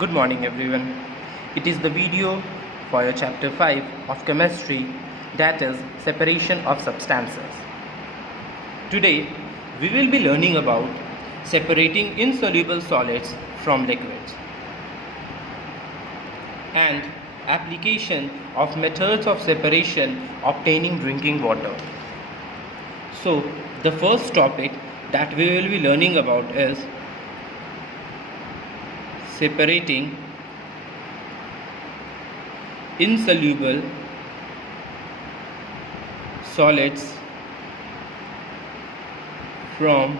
Good morning everyone. It is the video for your chapter 5 of chemistry, that is separation of substances. Today we will be learning about separating insoluble solids from liquids and application of methods of separation obtaining drinking water. So the first topic that we will be learning about is separating insoluble solids from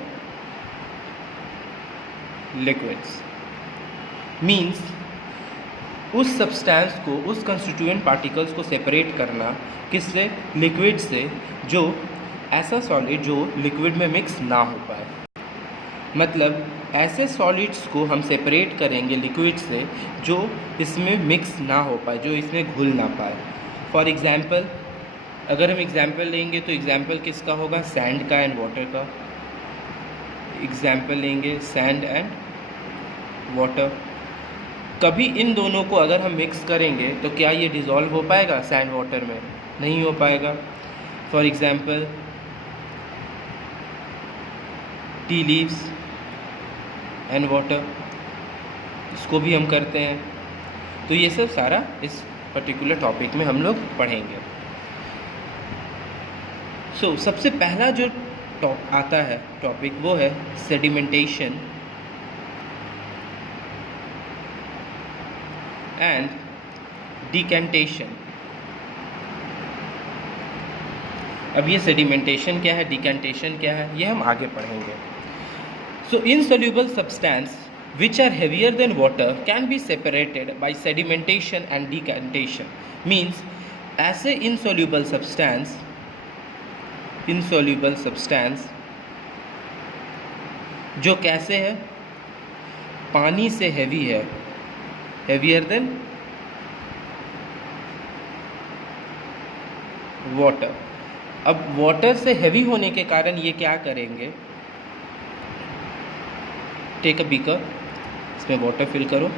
liquids means उस substance को, उस constituent particles को separate करना किससे? Liquid से, जो ऐसा solid जो लिक्विड में मिक्स ना हो पाए। मतलब ऐसे सॉलिड्स को हम सेपरेट करेंगे लिक्विड से जो इसमें मिक्स ना हो पाए, जो इसमें घुल ना पाए। फॉर एग्ज़ाम्पल अगर हम एग्ज़ाम्पल लेंगे तो एग्ज़ाम्पल किसका होगा? सैंड का एंड वाटर का। एग्ज़ाम्पल लेंगे सैंड एंड वाटर। कभी इन दोनों को अगर हम मिक्स करेंगे तो क्या ये डिज़ोल्व हो पाएगा सैंड वाटर में? नहीं हो पाएगा। For example tea leaves and water, इसको भी हम करते हैं। तो ये सब सारा इस पर्टिकुलर टॉपिक में हम लोग पढ़ेंगे। सबसे पहला जो आता है टॉपिक वो है सेडिमेंटेशन एंड डिकेंटेशन। अब ये सेडिमेंटेशन क्या है, डिकेंटेशन क्या है, ये हम आगे पढ़ेंगे। Insoluble substance which are heavier than water can be separated by sedimentation and decantation. Means ऐसे insoluble substance जो कैसे है? पानी से heavy है, heavier than water। अब water से heavy होने के कारण ये क्या करेंगे? टेक अ बीकर, इसमें वाटर फिल करो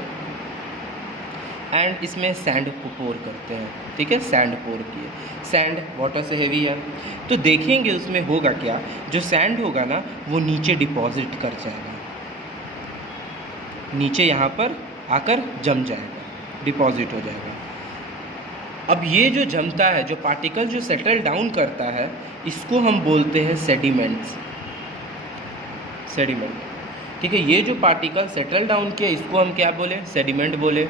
एंड इसमें सैंड को पोर करते हैं। ठीक है, सैंड पोर किए, सैंड वाटर से हेवी है तो देखेंगे उसमें होगा क्या। जो सैंड होगा ना वो नीचे डिपॉजिट कर जाएगा, नीचे यहाँ पर आकर जम जाएगा, डिपॉजिट हो जाएगा। अब ये जो जमता है, जो पार्टिकल जो सेटल डाउन करता है, इसको हम बोलते हैं सेडिमेंट्स। सेडिमेंट, ठीक है। ये जो पार्टिकल सेटल डाउन किया इसको हम क्या बोले? सेडिमेंट बोले।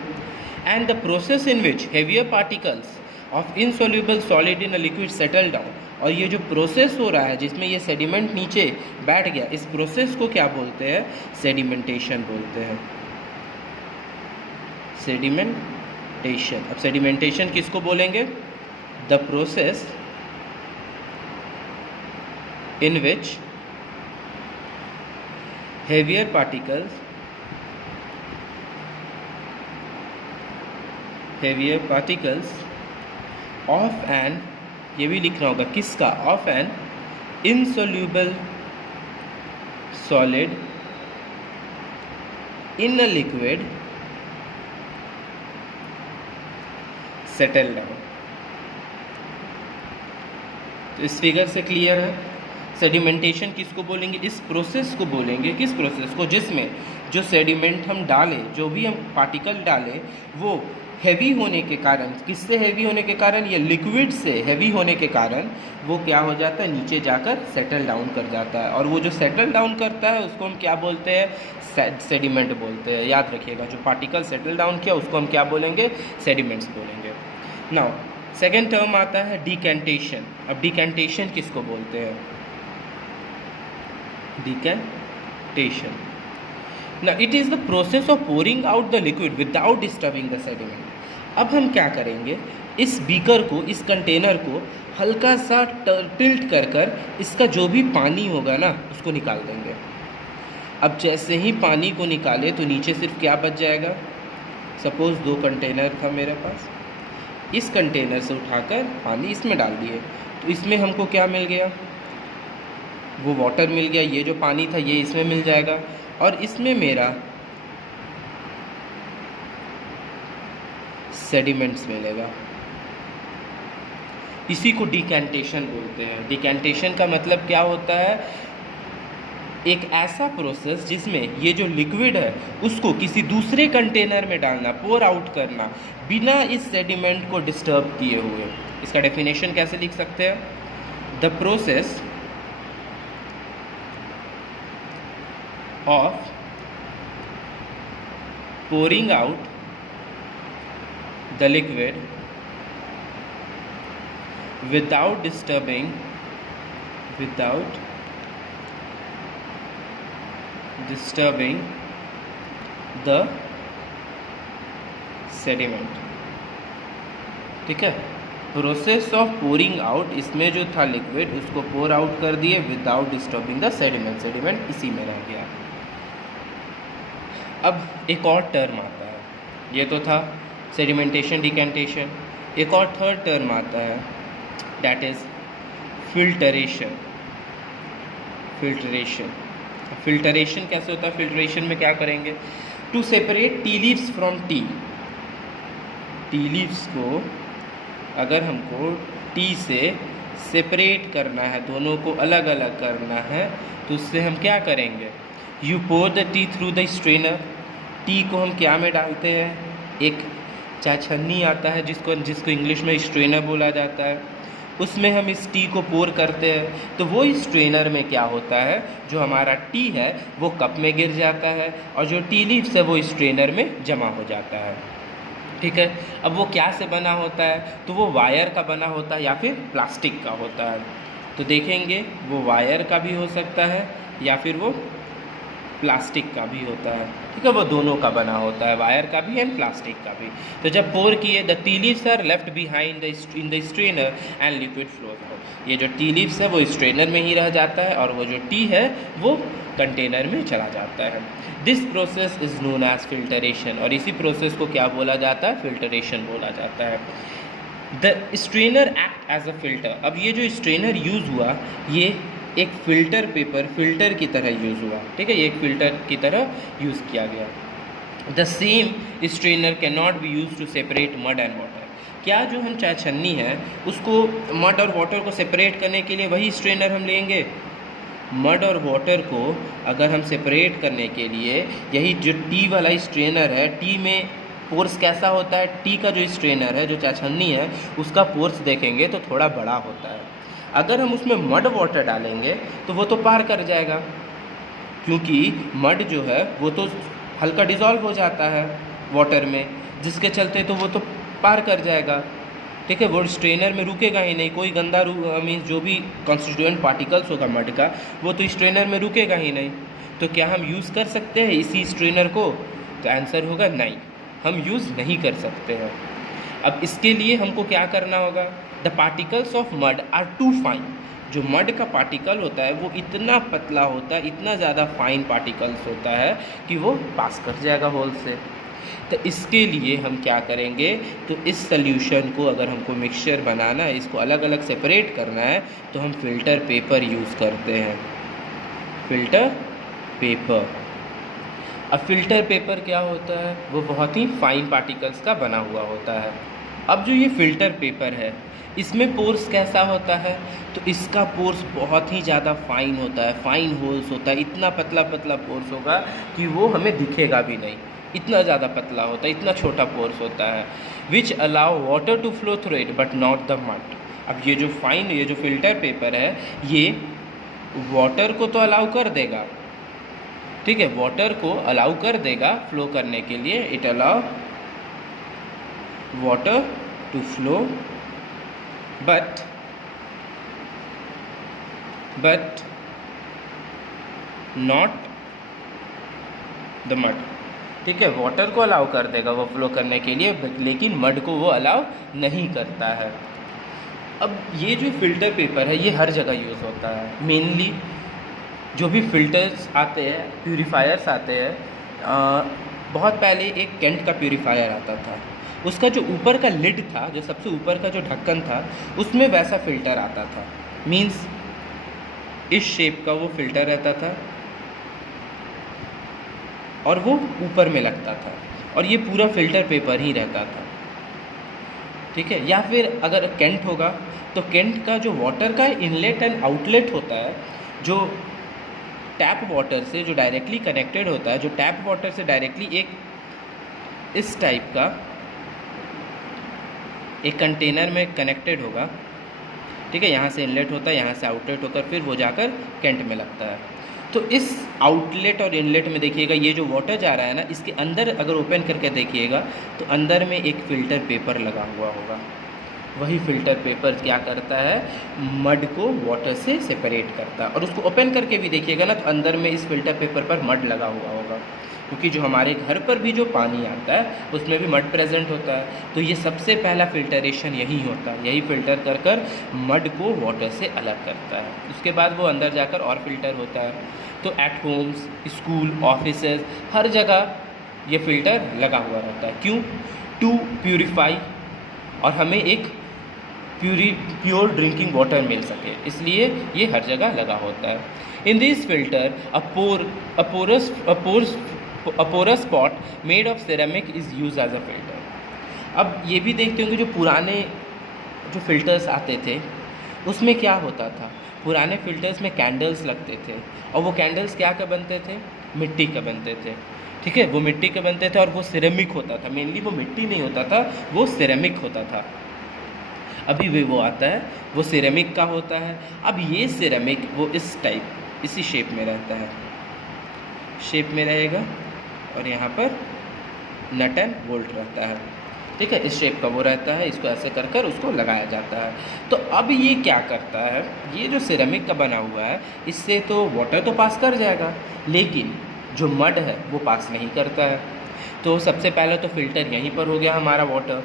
And the process in which heavier particles of insoluble solid in a liquid settle down, और ये जो प्रोसेस हो रहा है जिसमें ये सेडिमेंट नीचे बैठ गया, इस प्रोसेस को क्या बोलते हैं? सेडिमेंटेशन बोलते हैं, सेडिमेंटेशन। अब सेडिमेंटेशन किसको बोलेंगे? The process in which heavier particles of an, ये भी लिखना होगा किसका? of an insoluble solid in a liquid settle down। तो इस फिगर से क्लियर है। सेडिमेंटेशन किसको बोलेंगे? इस प्रोसेस को बोलेंगे। किस प्रोसेस को? जिसमें जो सेडिमेंट हम डालें, जो भी हम पार्टिकल डालें, वो हैवी होने के कारण, किससे हैवी होने के कारण? ये लिक्विड से हैवी होने के कारण वो क्या हो जाता है? नीचे जाकर सेटल डाउन कर जाता है। और वो जो सेटल डाउन करता है उसको हम क्या बोलते हैं? सेडिमेंट बोलते हैं। याद रखिएगा, जो पार्टिकल सेटल डाउन किया उसको हम क्या बोलेंगे? सेडिमेंट्स बोलेंगे। नाउ सेकेंड टर्म आता है डिकेंटेशन। अब डिकेंटेशन किसको बोलते हैं? Decantation. Now it is the process of pouring out the liquid without disturbing the sediment. अब हम क्या करेंगे? इस बीकर को, इस कंटेनर को हल्का सा टिल्ट कर कर इसका जो भी पानी होगा ना उसको निकाल देंगे। अब जैसे ही पानी को निकाले तो नीचे सिर्फ क्या बच जाएगा? सपोज़ 2 कंटेनर था मेरे पास, इस कंटेनर से उठाकर पानी इसमें डाल दिए तो इसमें हमको क्या मिल गया? वो वाटर मिल गया। ये जो पानी था ये इसमें मिल जाएगा और इसमें मेरा सेडिमेंट्स मिलेगा। इसी को डिकैंटेशन बोलते हैं। डिकैंटेशन का मतलब क्या होता है? एक ऐसा प्रोसेस जिसमें ये जो लिक्विड है उसको किसी दूसरे कंटेनर में डालना, पोर आउट करना, बिना इस सेडिमेंट को डिस्टर्ब किए हुए। इसका डेफिनेशन कैसे लिख सकते हैं? The process of pouring out the liquid without disturbing the sediment। ठीक है, प्रोसेस ऑफ पोरिंग आउट, इसमें जो था लिक्विड उसको पोर आउट कर दिए without disturbing the sediment, sediment इसी में रह गया। अब एक और टर्म आता है, ये तो था सेडिमेंटेशन डिकैंटेशन। एक और थर्ड टर्म आता है, दैट इज़ फिल्टरेशन। फिल्टरेशन कैसे होता है? फिल्टरेशन में क्या करेंगे? To separate tea leaves from tea. Tea leaves को अगर हमको टी से सेपरेट करना है, दोनों को अलग अलग करना है, तो उससे हम क्या करेंगे? You pour the tea through the strainer. Tea को हम क्या में डालते हैं? एक चाछन्नी आता है जिसको इंग्लिश में स्ट्रेनर बोला जाता है, उसमें हम इस टी को पोर करते हैं। तो वो स्ट्रेनर में क्या होता है, जो हमारा टी है वो कप में गिर जाता है और जो टी लीव्स है वो स्ट्रेनर में जमा हो जाता है। ठीक है, अब वो क्या से बना होता है? तो वो वायर का बना होता है या फिर प्लास्टिक का होता है। तो देखेंगे वो वायर का भी हो सकता है या फिर वो प्लास्टिक का भी होता है। ठीक है, वो दोनों का बना होता है, वायर का भी एंड प्लास्टिक का भी। तो जब पोर किए, the tea leaves are left behind in the strainer and liquid flows out. ये जो टी लीव्स है वो स्ट्रेनर में ही रह जाता है और वो जो टी है वो कंटेनर में चला जाता है। This process is known as filtration, और इसी प्रोसेस को क्या बोला जाता है? फिल्टरेशन बोला जाता है। The strainer act as a filter. अब ये जो स्ट्रेनर यूज़ हुआ ये एक फ़िल्टर पेपर, फ़िल्टर की तरह यूज़ हुआ। ठीक है, ये एक फ़िल्टर की तरह यूज़ किया गया। The same strainer can not be use to separate mud and water. क्या जो हम चाय छन्नी है उसको मड और वाटर को सेपरेट करने के लिए वही स्ट्रेनर हम लेंगे? मड और वाटर को अगर हम सेपरेट करने के लिए यही जो टी वाला स्ट्रेनर है, टी में पोर्स कैसा होता है? टी का जो स्ट्रेनर है, जो चाय छन्नी है, उसका पोर्स देखेंगे तो थोड़ा बड़ा होता है। अगर हम उसमें मड वाटर डालेंगे तो वो तो पार कर जाएगा, क्योंकि मड जो है वो तो हल्का डिज़ोल्व हो जाता है वाटर में, जिसके चलते तो वो तो पार कर जाएगा। ठीक है, वो स्ट्रेनर में रुकेगा ही नहीं, कोई गंदा मीन्स जो भी कॉन्स्टिट्यूएंट पार्टिकल्स होगा मड का वो तो स्ट्रेनर में रुकेगा ही नहीं। तो क्या हम यूज़ कर सकते हैं इसी स्ट्रेनर को? तो आंसर होगा नहीं, हम यूज़ नहीं कर सकते हैं। अब इसके लिए हमको क्या करना होगा? The particles of mud are too fine. जो मड का पार्टिकल होता है वो इतना पतला होता है, इतना ज़्यादा फाइन पार्टिकल्स होता है कि वो पास कर जाएगा होल से। तो इसके लिए हम क्या करेंगे? तो इस सल्यूशन को अगर हमको मिक्सचर बनाना है, इसको अलग अलग सेपरेट करना है, तो हम फ़िल्टर पेपर यूज़ करते हैं। Filter paper. अब फ़िल्टर पेपर क्या होता है? वो बहुत ही फाइन पार्टिकल्स का बना हुआ होता है। अब जो ये फ़िल्टर पेपर है इसमें पोर्स कैसा होता है? तो इसका पोर्स बहुत ही ज़्यादा फाइन होता है, फाइन होल्स होता है, इतना पतला पतला पोर्स होगा कि वो हमें दिखेगा भी नहीं, इतना ज़्यादा पतला होता है, इतना छोटा पोर्स होता है। Which allow water to flow through it but not the mud. अब ये जो फ़िल्टर पेपर है ये वाटर को तो अलाउ कर देगा, ठीक है, वाटर को अलाउ कर देगा फ्लो करने के लिए। It allow water to flow but not the mud। ठीक है, वाटर को अलाउ कर देगा वो फ्लो करने के लिए, लेकिन मड को वो अलाउ नहीं करता है। अब ये जो फ़िल्टर पेपर है ये हर जगह यूज़ होता है। मेनली जो भी फ़िल्टर्स आते हैं, प्यूरीफायर्स आते हैं, बहुत पहले एक केंट का प्यूरीफायर आता था, उसका जो ऊपर का लिड था, जो सबसे ऊपर का जो ढक्कन था, उसमें वैसा फ़िल्टर आता था। मीन्स इस शेप का वो फ़िल्टर रहता था और वो ऊपर में लगता था और ये पूरा फ़िल्टर पेपर ही रहता था। ठीक है। या फिर अगर केंट होगा तो केंट का जो वाटर का इनलेट एंड आउटलेट होता है, जो टैप वाटर से जो डायरेक्टली कनेक्टेड होता है, जो टैप वाटर से डायरेक्टली एक इस टाइप का एक कंटेनर में कनेक्टेड होगा, ठीक है। यहाँ से इनलेट होता है, यहाँ से आउटलेट होकर फिर वो जाकर केंट में लगता है। तो इस आउटलेट और इनलेट में देखिएगा ये जो वाटर जा रहा है ना, इसके अंदर अगर ओपन करके देखिएगा तो अंदर में एक फ़िल्टर पेपर लगा हुआ होगा। वही फ़िल्टर पेपर क्या करता है, मड को वाटर से सेपरेट करता है। और उसको ओपन करके भी देखिएगा ना तो अंदर में इस फ़िल्टर पेपर पर मड लगा हुआ होगा, क्योंकि जो हमारे घर पर भी जो पानी आता है उसमें भी मड प्रेजेंट होता है। तो ये सबसे पहला फ़िल्टरेशन यही होता है, यही फ़िल्टर कर कर मड को वाटर से अलग करता है। उसके बाद वो अंदर जाकर और फ़िल्टर होता है। तो एट होम्स, स्कूल, ऑफिसेज, हर जगह ये फ़िल्टर लगा हुआ रहता है। क्यों? टू प्यूरिफाई, और हमें एक प्योर ड्रिंकिंग वाटर मिल सके, इसलिए ये हर जगह लगा होता है। In this filter a porous pot made of ceramic is used as a filter। अब ये भी देखते होंगे जो पुराने जो फ़िल्टर्स आते थे उसमें क्या होता था, पुराने फ़िल्टर्स में कैंडल्स लगते थे, और वो कैंडल्स क्या के बनते थे, मिट्टी के बनते थे, ठीक है। वो मिट्टी के बनते थे और वो सिरेमिक होता था, मेनली वो मिट्टी नहीं होता था, वो सिरेमिक होता था। अभी भी वो आता है, वो सिरेमिक का होता है। अब ये सिरेमिक वो इस टाइप इसी शेप में रहता है, शेप में रहेगा, और यहाँ पर नट एंड बोल्ट रहता है, ठीक है। इस शेप का वो रहता है, इसको ऐसे कर कर उसको लगाया जाता है। तो अब ये क्या करता है, ये जो सिरेमिक का बना हुआ है इससे तो वाटर तो पास कर जाएगा, लेकिन जो मड है वो पास नहीं करता है। तो सबसे पहले तो फ़िल्टर यहीं पर हो गया हमारा वाटर,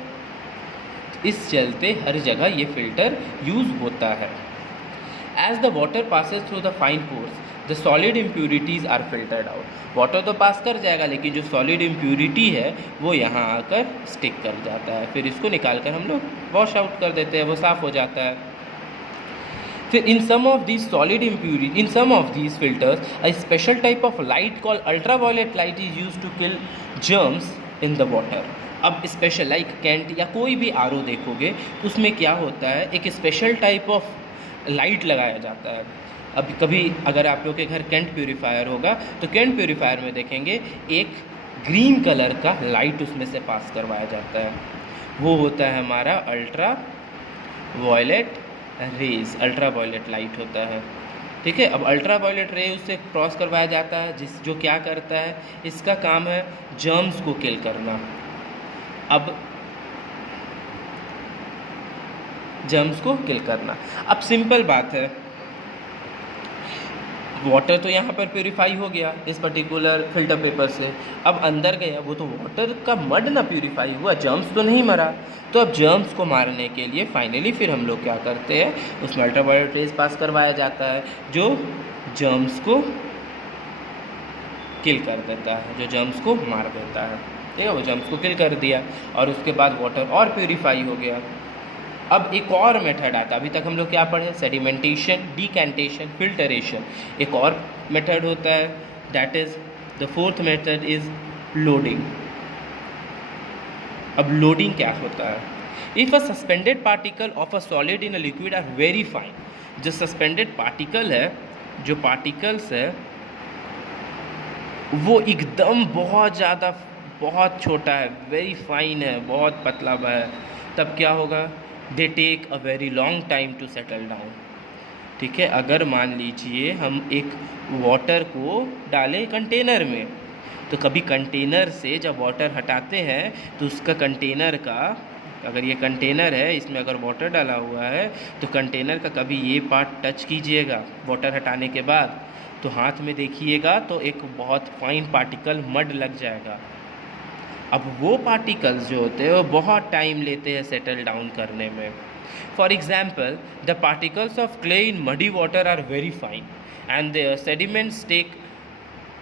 इस चलते हर जगह ये फ़िल्टर यूज़ होता है। As the water passes through the fine pores the solid impurities are filtered out. Water तो पास कर जाएगा, लेकिन जो सॉलिड इम्प्यूरिटी है वो यहाँ आकर स्टिक कर जाता है, फिर इसको निकाल कर हम लोग वॉश आउट कर देते हैं, वो साफ़ हो जाता है। फिर in some of these solid impurity, in some of these filters a special type of light called ultraviolet light is use to kill germs in the water. अब स्पेशल लाइक कैंट या कोई भी आरओ देखोगे तो उसमें क्या होता है, एक स्पेशल टाइप ऑफ लाइट लगाया जाता है। अब कभी अगर आप लोग के घर कैंट प्यूरीफायर होगा तो कैंट प्यूरीफायर में देखेंगे एक ग्रीन कलर का लाइट उसमें से पास करवाया जाता है, वो होता है हमारा ultraviolet rays, ultraviolet light होता है, ठीक है। अब अल्ट्रा वायलेट रे उससे क्रॉस करवाया जाता है, जो क्या करता है, इसका काम है जर्म्स को किल करना। अब जर्म्स को किल करना, अब सिंपल बात है, वाटर तो यहाँ पर प्यूरीफाई हो गया इस पर्टिकुलर फिल्टर पेपर से। अब अंदर गया वो तो वाटर का मड ना प्यूरीफाई हुआ, जर्म्स तो नहीं मरा। तो अब जर्म्स को मारने के लिए फाइनली फिर हम लोग क्या करते हैं, उसमें अल्ट्रावायलेट रेज पास करवाया जाता है जो जर्म्स को किल कर देता है, जो जर्म्स को मार देता है, ठीक है। वो जर्म्स को किल कर दिया और उसके बाद वाटर और प्यूरीफाई हो गया। अब एक और मेथड आता है, अभी तक हम लोग क्या पढ़े, सेडिमेंटेशन, डिकैंटेशन, फिल्टरेशन। एक और मेथड होता है, that is the fourth method is loading. अब लोडिंग क्या होता है, if a suspended particle of a solid in a liquid are very fine, जो सस्पेंडेड पार्टिकल है, जो पार्टिकल्स है वो एकदम बहुत ज़्यादा बहुत छोटा है, वेरी फाइन है, बहुत पतला है, तब क्या होगा, they take a very long time to settle down, ठीक है। अगर मान लीजिए हम एक वाटर को डालें कंटेनर में, तो कभी कंटेनर से जब वाटर हटाते हैं तो उसका कंटेनर का, अगर ये कंटेनर है इसमें अगर वाटर डाला हुआ है तो कंटेनर का कभी ये पार्ट टच कीजिएगा वाटर हटाने के बाद तो हाथ में देखिएगा तो एक बहुत फाइन पार्टिकल मड लग जाएगा। अब वो पार्टिकल्स जो होते हैं वो बहुत टाइम लेते हैं सेटल डाउन करने में। For example, the particles of clay in muddy water are very fine and the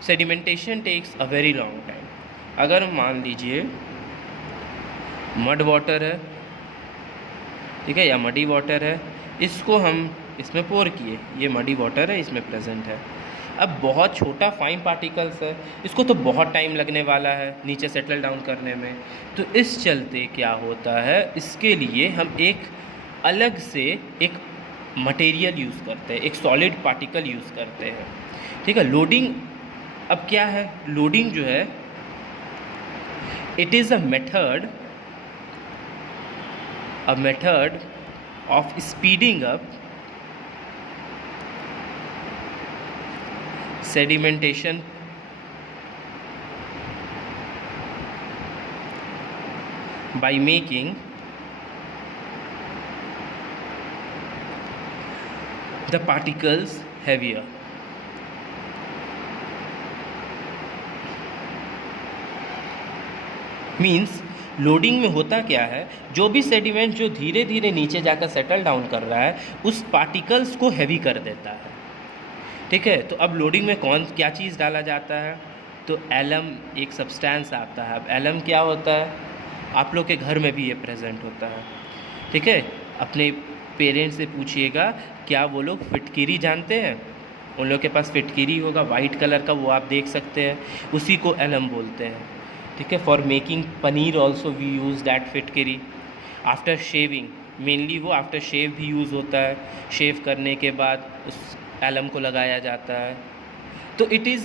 sedimentation takes a very long time. अगर मान लीजिए मड वाटर है, ठीक है, या मडी वाटर है, इसको हम इसमें पोर किए, ये मडी वाटर है इसमें प्रेजेंट है। अब बहुत छोटा फाइन पार्टिकल्स है, इसको तो बहुत टाइम लगने वाला है नीचे सेटल डाउन करने में। तो इस चलते क्या होता है, इसके लिए हम एक अलग से एक मटेरियल यूज़ करते हैं, एक सॉलिड पार्टिकल यूज़ करते हैं, ठीक है। लोडिंग अब क्या है, लोडिंग जो है it is a method of speeding up sedimentation by making the particles heavier. Means loading में होता क्या है, जो भी सेडिमेंट जो धीरे धीरे नीचे जाकर सेटल डाउन कर रहा है उस पार्टिकल्स को हैवी कर देता है, ठीक है। तो अब लोडिंग में क्या चीज़ डाला जाता है, तो एलम एक सब्सटेंस आता है। अब एलम क्या होता है, आप लोग के घर में भी ये प्रेजेंट होता है, ठीक है। अपने पेरेंट्स से पूछिएगा, क्या वो लोग फिटकिरी जानते हैं, उन लोग के पास फिटकिरी होगा वाइट कलर का, वो आप देख सकते हैं, उसी को एलम बोलते हैं, ठीक है। For making paneer also we use that फिटकिरी। आफ्टर शेविंग, मेनली वो आफ्टर शेव भी यूज़ होता है, शेव करने के बाद उस एलम को लगाया जाता है। तो it is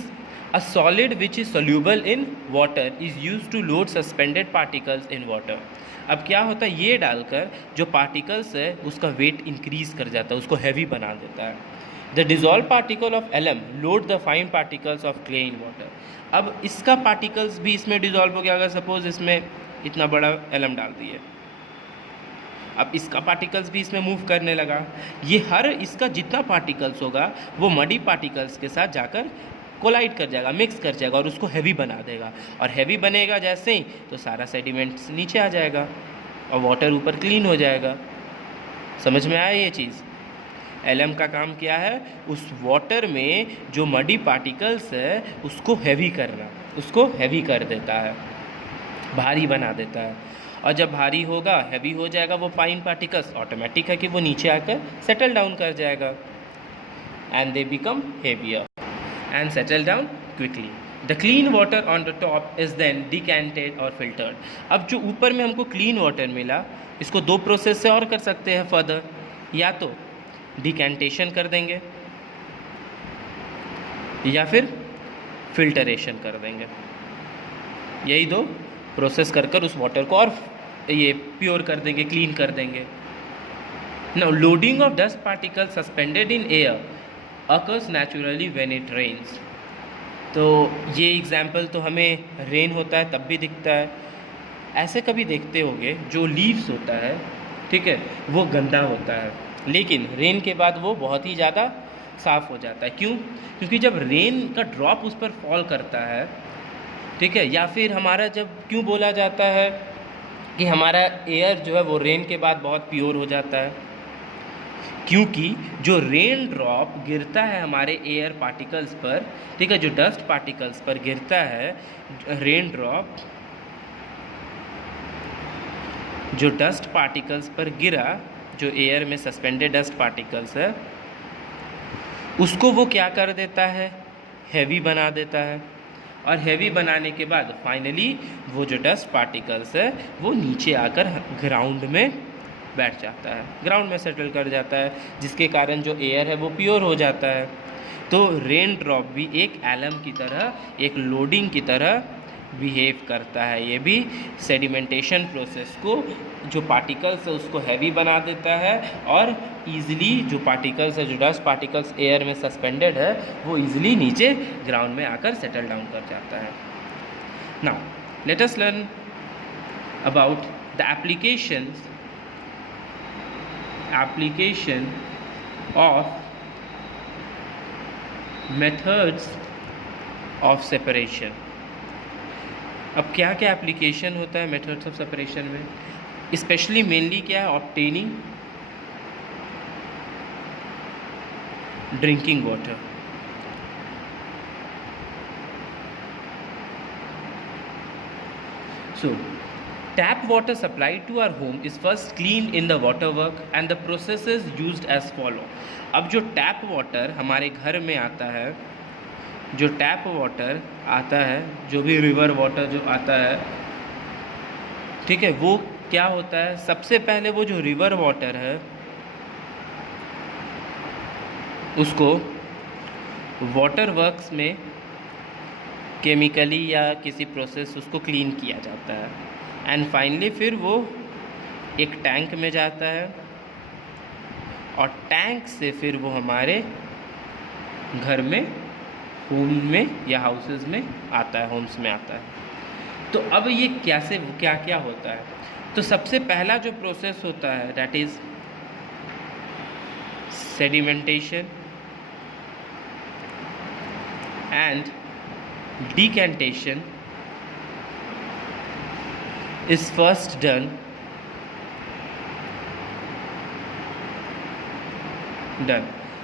a solid which is soluble in water is use to load suspended particles in water. अब क्या होता है, ये डालकर जो पार्टिकल्स है उसका वेट इंक्रीज़ कर जाता है, उसको हैवी बना देता है। The dissolve particle of alum load the fine particles of clay in water. अब इसका पार्टिकल्स भी इसमें डिजॉल्व हो गया। अगर सपोज इसमें इतना बड़ा एलम डाल दिए, अब इसका पार्टिकल्स भी इसमें मूव करने लगा, ये हर इसका जितना पार्टिकल्स होगा वो मडी पार्टिकल्स के साथ जाकर कोलाइड कर जाएगा, मिक्स कर जाएगा और उसको हैवी बना देगा। और हैवी बनेगा जैसे ही तो सारा सेडिमेंट्स नीचे आ जाएगा और वाटर ऊपर क्लीन हो जाएगा। समझ में आया ये चीज़? एलम का काम क्या है, उस वाटर में जो मडी पार्टिकल्स है उसको हैवी करना, उसको हैवी कर देता है, भारी बना देता है। और जब भारी होगा, हैवी हो जाएगा वो फाइन पार्टिकल्स, ऑटोमेटिक है कि वो नीचे आकर सेटल डाउन कर जाएगा and they become heavier and settle down quickly. The clean water on the top is then decanted और फिल्टर्ड। अब जो ऊपर में हमको क्लीन वाटर मिला, इसको दो प्रोसेस से और कर सकते हैं फर्दर, या तो डिकैंटेशन कर देंगे या फिर फिल्टरेशन कर देंगे। यही दो प्रोसेस कर कर उस वाटर को और ये प्योर कर देंगे, क्लीन कर देंगे। Now loading of dust particle suspended in air occurs naturally when it rains. तो ये एग्जाम्पल तो हमें रेन होता है तब भी दिखता है। ऐसे कभी देखते होंगे जो लीव्स होता है, ठीक है, वो गंदा होता है, लेकिन रेन के बाद वो बहुत ही ज़्यादा साफ़ हो जाता है। क्यों? क्योंकि जब रेन का ड्रॉप उस पर फॉल करता है, ठीक है, या फिर हमारा जब क्यों बोला जाता है कि हमारा एयर जो है वो रेन के बाद बहुत प्योर हो जाता है, क्योंकि जो रेन ड्रॉप गिरता है हमारे एयर पार्टिकल्स पर, ठीक है, जो डस्ट पार्टिकल्स पर गिरता है, रेन ड्रॉप जो डस्ट पार्टिकल्स पर गिरा, जो एयर में सस्पेंडेड डस्ट पार्टिकल्स है, उसको वो क्या कर देता है, हैवी बना देता है। और हैवी बनाने के बाद फाइनली वो जो डस्ट पार्टिकल्स है वो नीचे आकर ग्राउंड में बैठ जाता है, ग्राउंड में सेटल कर जाता है, जिसके कारण जो एयर है वो प्योर हो जाता है। तो रेन ड्रॉप भी एक एलम की तरह, एक लोडिंग की तरह बिहेव करता है। ये भी सेडिमेंटेशन प्रोसेस को, जो पार्टिकल्स है उसको हैवी बना देता है और ईज़िली जो पार्टिकल्स है, जो डस्ट पार्टिकल्स एयर में सस्पेंडेड है, वो ईज़िली नीचे ग्राउंड में आकर सेटल डाउन कर जाता है। Now let us learn about the application of methods of separation। अब क्या क्या एप्लीकेशन होता है मेथड्स ऑफ सेपरेशन में? स्पेशली मेनली क्या है, obtaining drinking water. So tap water supplied to our home is first cleaned in the water work and the process is used as follow। अब जो टैप वाटर हमारे घर में आता है, जो टैप वाटर आता है, जो भी रिवर वाटर जो आता है, ठीक है, वो क्या होता है, सबसे पहले वो जो रिवर वाटर है उसको वाटर वर्क्स में केमिकली या किसी प्रोसेस उसको क्लीन किया जाता है, एंड फाइनली फिर वो एक टैंक में जाता है, और टैंक से फिर वो हमारे घर में, होम में या हाउसेस में आता है, होम्स में आता है। तो अब ये कैसे क्या क्या होता है, तो सबसे पहला जो प्रोसेस होता है that is sedimentation and decantation is first done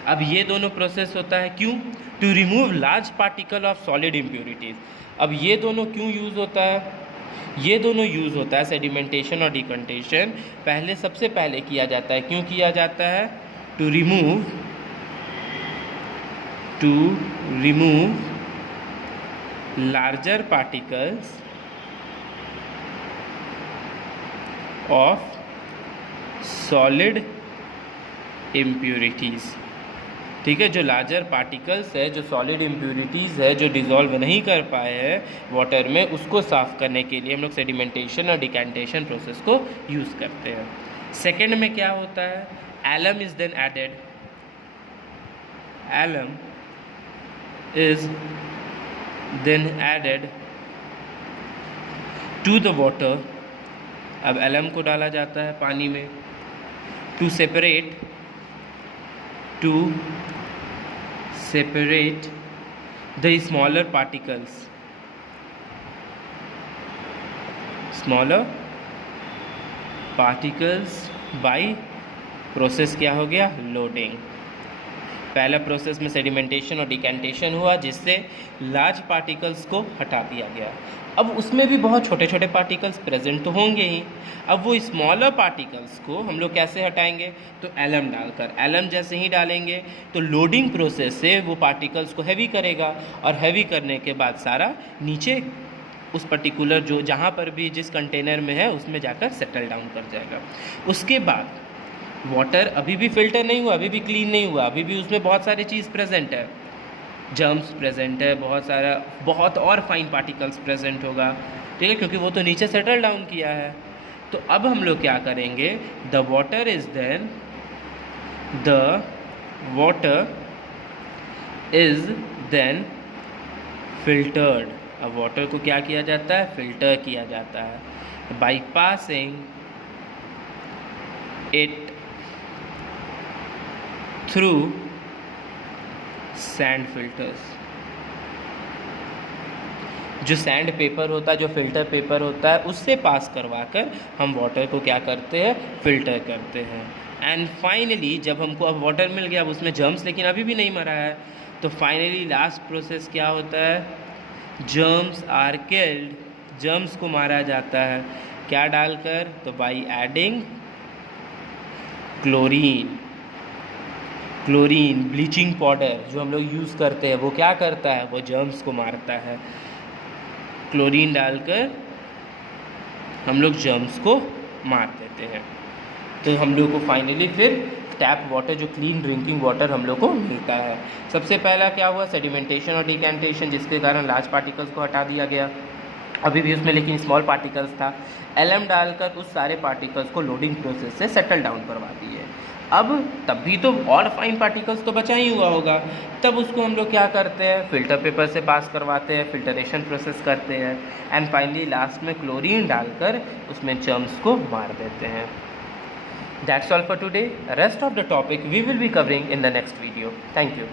अब ये दोनों प्रोसेस होता है क्यों, to remove large particle of solid impurities. अब ये दोनों क्यों यूज़ होता है, ये दोनों यूज़ होता है सेडिमेंटेशन और डिकंटेशन पहले सबसे पहले किया जाता है, क्यों किया जाता है, to remove larger particles of solid impurities। ठीक है, जो लार्जर पार्टिकल्स है, जो सॉलिड इम्प्यूरिटीज़ है, जो डिज़ोल्व नहीं कर पाए हैं वाटर में, उसको साफ़ करने के लिए हम लोग सेडिमेंटेशन और डिकैंटेशन प्रोसेस को यूज़ करते हैं। सेकेंड में क्या होता है, alum is then added, alum is then added to the water। अब एलम को डाला जाता है पानी में, to separate the smaller particles by process क्या हो गया, लोडिंग। पहला प्रोसेस में सेडिमेंटेशन और डिकैंटेशन हुआ, जिससे लार्ज पार्टिकल्स को हटा दिया गया। अब उसमें भी बहुत छोटे छोटे पार्टिकल्स प्रेजेंट तो होंगे ही, अब वो स्मॉलर पार्टिकल्स को हम लोग कैसे हटाएंगे, तो एलम डालकर। एलम जैसे ही डालेंगे तो लोडिंग प्रोसेस से वो पार्टिकल्स को हैवी करेगा, और हैवी करने के बाद सारा नीचे उस पर्टिकुलर जो जहाँ पर भी जिस कंटेनर में है उसमें जाकर सेटल डाउन कर जाएगा। उसके बाद वाटर अभी भी फिल्टर नहीं हुआ, अभी भी क्लीन नहीं हुआ, अभी भी उसमें बहुत सारी चीज़ प्रेजेंट है, जर्म्स प्रेजेंट है, बहुत और फाइन पार्टिकल्स प्रेजेंट होगा, ठीक है, क्योंकि वो तो नीचे सेटल डाउन किया है। तो अब हम लोग क्या करेंगे, the water is then filtered. अब वाटर को क्या किया जाता है, फिल्टर किया जाता है, by passing it through sand filters. जो सैंड पेपर होता है, जो फिल्टर पेपर होता है, उससे पास करवा कर हम वाटर को क्या करते हैं, फिल्टर करते हैं। एंड फाइनली जब हमको अब वाटर मिल गया, अब उसमें जर्म्स लेकिन अभी भी नहीं मरा है, तो फाइनली लास्ट प्रोसेस क्या होता है, जर्म्स आर किल्ड, जर्म्स को मारा जाता है, क्या डालकर, तो by adding chlorine bleaching powder जो हम लोग यूज़ करते हैं, वो क्या करता है, वो जर्म्स को मारता है। क्लोरीन डालकर हम लोग जर्म्स को मार देते हैं। तो हम लोग को फाइनली फिर टैप वाटर, जो क्लीन ड्रिंकिंग वाटर हम लोग को मिलता है। सबसे पहला क्या हुआ, सेडिमेंटेशन और डिकैंटेशन, जिसके कारण लार्ज पार्टिकल्स को हटा दिया गया, अभी भी उसमें लेकिन स्मॉल पार्टिकल्स था। एलएम डालकर उस सारे पार्टिकल्स को लोडिंग प्रोसेस से सेटल डाउन करवा दिए। अब तब भी तो और फाइन पार्टिकल्स तो बचा ही हुआ होगा, तब उसको हम लोग क्या करते हैं, फिल्टर पेपर से पास करवाते हैं, फिल्टरेशन प्रोसेस करते हैं, एंड फाइनली लास्ट में क्लोरीन डालकर उसमें जर्म्स को मार देते हैं। That's all for today. Rest of the topic we will be covering in the next video. Thank you.